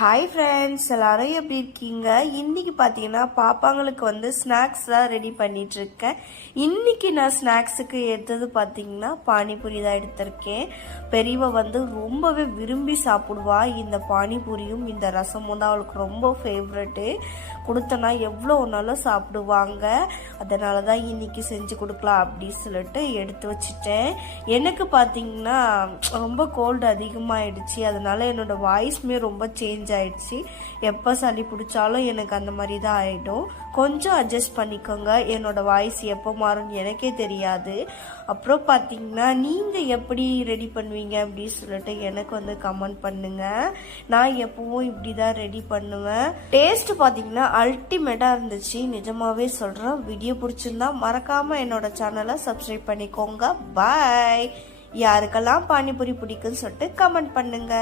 Hi friends, எல்லாரும் எப்படி இருக்கீங்க? இன்னைக்கு பார்த்தீங்கன்னா பாப்பாங்களுக்கு வந்து ஸ்நாக்ஸ் தான் ரெடி பண்ணிட்டு இருக்கேன். இன்னைக்கு நான் ஸ்நாக்ஸுக்கு எடுத்தது பார்த்தீங்கன்னா பானிபூரி தான் எடுத்திருக்கேன். பெரியவ வந்து ரொம்பவே விரும்பி சாப்பிடுவா. இந்த பானிபூரியும் இந்த ரசமும் தான் அவளுக்கு ரொம்ப ஃபேவரெட்டு. கொடுத்தனா எவ்வளோ ஒன்றாலும் சாப்பிடுவாங்க. அதனால தான் இன்னைக்கு செஞ்சு கொடுக்கலாம் அப்படின்னு சொல்லிட்டு எடுத்து வச்சுட்டேன். எனக்கு பார்த்தீங்கன்னா ரொம்ப கோல்டு அதிகமாகிடுச்சு. அதனால என்னோட வாய்ஸ்மே ரொம்ப சேஞ்ச் ஆயிடுச்சு. எப்போ சளி பிடிச்சாலும் எனக்கு அந்த மாதிரி தான் ஆகிடும். கொஞ்சம் அட்ஜஸ்ட் பண்ணிக்கோங்க. என்னோட வாய்ஸ் எப்போ மாறும்னு எனக்கே தெரியாது. அப்புறம் பார்த்தீங்கன்னா நீங்கள் எப்படி ரெடி பண்ணுவீங்க அப்படின்னு சொல்லிட்டு எனக்கு வந்து கமெண்ட் பண்ணுங்க. நான் எப்பவும் இப்படி தான் ரெடி பண்ணுவேன். டேஸ்ட் பார்த்தீங்கன்னா அல்டிமேட்டாக இருந்துச்சு. நிஜமாவே சொல்கிறேன். வீடியோ பிடிச்சிருந்தா மறக்காமல் என்னோட சேனலை சப்ஸ்கிரைப் பண்ணிக்கோங்க. பாய். யாருக்கெல்லாம் பானிபூரி பிடிக்குன்னு சொல்லிட்டு கமெண்ட் பண்ணுங்க.